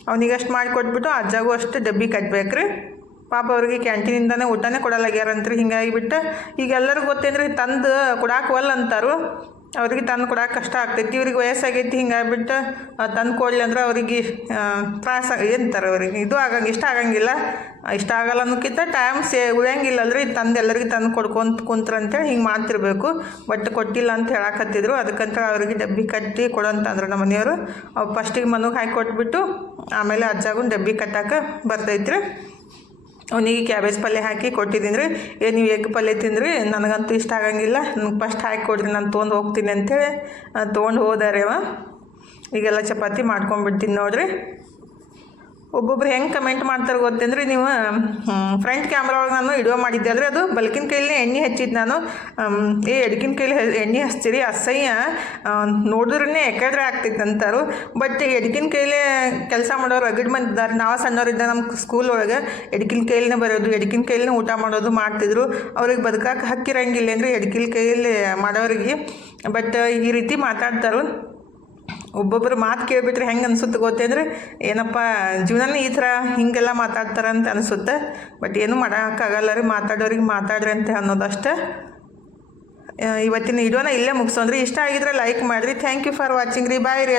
ಅವನಿಗೆ ಅಷ್ಟು ಮಾಡಿಕೊಟ್ಬಿಟ್ಟು ಅಜ್ಜಾಗೂ ಅಷ್ಟು ಡಬ್ಬಿ ಕಟ್ಬೇಕ್ರಿ. ಪಾಪ ಅವ್ರಿಗೆ ಕ್ಯಾಂಟೀನಿಂದನೇ ಊಟನೇ ಕೊಡಲಾಗ್ಯಾರಂತ್ರಿ. ಹಿಂಗಾಗಿ ಬಿಟ್ಟು ಈಗ ಎಲ್ಲರಿಗೂ ಗೊತ್ತೇನ್ರಿ ತಂದು ಕೊಡಾಕೆ ಒಲ್ಲ ಅಂತಾರು. ಅವ್ರಿಗೆ ತಂದು ಕೊಡಕ್ಕೆ ಕಷ್ಟ ಆಗ್ತೈತಿ. ಇವ್ರಿಗೆ ವಯಸ್ಸಾಗೈತಿ, ಹಿಂಗಾಗ್ಬಿಟ್ಟು ತಂದು ಕೊಡಲಿ ಅಂದ್ರೆ ಅವ್ರಿಗೆ ತ್ರಾಸ ಏನಂತಾರೆ ಅವ್ರಿಗೆ? ಇದು ಆಗಂಗೆ, ಇಷ್ಟ ಆಗಂಗಿಲ್ಲ. ಇಷ್ಟ ಆಗಲ್ಲ ಅನ್ನೋಕ್ಕಿಂತ ಟೈಮ್ ಸೇ, ಉಳಿಯಂಗಿಲ್ಲ ಅಲ್ರಿ ತಂದು ಎಲ್ಲರಿಗೆ ತಂದು ಕೊಡ್ಕೊಂತ ಕುಂತ್ರ ಅಂತೇಳಿ ಹಿಂಗೆ ಮಾಡ್ತಿರ್ಬೇಕು. ಬಟ್ ಕೊಟ್ಟಿಲ್ಲ ಅಂತ ಹೇಳಕತ್ತಿದ್ರು. ಅದಕ್ಕಂತ ಅವ್ರಿಗೆ ಡಬ್ಬಿ ಕಟ್ಟಿ ಕೊಡೋಂತ ಅಂದ್ರು ನಮ್ಮ ಮನೆಯವರು. ಅವ್ರು ಫಸ್ಟಿಗೆ ಮನೆಗೆ ಹಾಕಿ ಕೊಟ್ಬಿಟ್ಟು, ಆಮೇಲೆ ಅಜ್ಜಾಗೂ ಡಬ್ಬಿ ಕಟ್ಟಕ್ಕೆ ಬರ್ತೈತ್ರಿ. ಅವನಿಗೆ ಕ್ಯಾಬೇಜ್ ಪಲ್ಯ ಹಾಕಿ ಕೊಟ್ಟಿದ್ದೀನಿ ರೀ ಏ, ನೀವು ಎಗ್ ಪಲ್ಯ ತಿಂದ್ರಿ, ನನಗಂತೂ ಇಷ್ಟ ಆಗಂಗಿಲ್ಲ. ನನಗೆ ಫಸ್ಟ್ ಹಾಕಿ ಕೊಡ್ರಿ, ನಾನು ತೊಗೊಂಡು ಹೋಗ್ತೀನಿ ಅಂತೇಳಿ ತೊಗೊಂಡು ಹೋದಾರೆ ಅವ. ಈಗೆಲ್ಲ ಚಪಾತಿ ಮಾಡ್ಕೊಂಡ್ಬಿಡ್ತೀನಿ ನೋಡ್ರಿ. ಒಬ್ಬೊಬ್ರು ಹೆಂಗೆ ಕಮೆಂಟ್ ಮಾಡ್ತಾರೆ ಗೊತ್ತಂದ್ರೆ ನೀವು? ಫ್ರಂಟ್ ಕ್ಯಾಮ್ರಾ ಒಳಗೆ ನಾನು ವಿಡಿಯೋ ಮಾಡಿದ್ದೆ. ಆದರೆ ಅದು ಬಲ್ಕಿನ ಕೈಲಿ ಎಣ್ಣೆ ಹಚ್ಚಿದ್ದು ನಾನು. ಏ ಎಡ್ಕಿನ ಕೈಲಿ ಎಣ್ಣೆ ಹಚ್ತೀರಿ ಅಸಹ್ಯ. ನೋಡಿದ್ರೇ ಯಾಕಂದ್ರೆ ಆಗ್ತಿತ್ತು ಅಂತಾರು. ಬಟ್ ಎಡ್ಕಿನ ಕೈಲೇ ಕೆಲಸ ಮಾಡೋರು ಅಗಡ್ ಬಂದಿದ್ದಾರೆ ನಾವು ಸಣ್ಣವರಿದ್ದ ನಮ್ಮ ಸ್ಕೂಲ್ ಒಳಗೆ ಎಡ್ಕಿನ ಕೈಲಿನ ಬರೋದು ಎಡ್ಕಿನ ಕೈಲಿನ ಊಟ ಮಾಡೋದು ಮಾಡ್ತಿದ್ರು. ಅವ್ರಿಗೆ ಬದುಕಕ್ಕೆ ಹಕ್ಕಿರಂಗಿಲ್ಲ ಅಂದರೆ ಎಡ್ಕಿನ ಕೈಯಲ್ಲಿ ಮಾಡೋರಿಗೆ ಬಟ್ ಈ ರೀತಿ ಮಾತಾಡ್ತಾರು. ಒಬ್ಬೊಬ್ಬರು ಮಾತು ಕೇಳಿಬಿಟ್ರೆ ಹೆಂಗೆ ಅನಿಸುತ್ತೆ ಗೊತ್ತೇಂದ್ರೆ ಏನಪ್ಪ ಜೀವನನೇ ಈ ಥರ ಹಿಂಗೆಲ್ಲ ಮಾತಾಡ್ತಾರೆ ಅಂತ ಅನಿಸುತ್ತೆ. ಬಟ್ ಏನು ಮಾಡೋಕ್ಕಾಗಲ್ಲ ರೀ, ಮಾತಾಡೋರಿಗೆ ಮಾತಾಡ್ರಿ ಅಂತ ಅನ್ನೋದಷ್ಟೇ. ಇವತ್ತಿನ ವಿಡಿಯೋನ ಇಲ್ಲೇ ಮುಗಿಸೋಂದ್ರಿ. ಇಷ್ಟ ಆಗಿದ್ರೆ ಲೈಕ್ ಮಾಡಿರಿ. ಥ್ಯಾಂಕ್ ಯು ಫಾರ್ ವಾಚಿಂಗ್ ರೀ. ಬಾಯ್ ರೀ.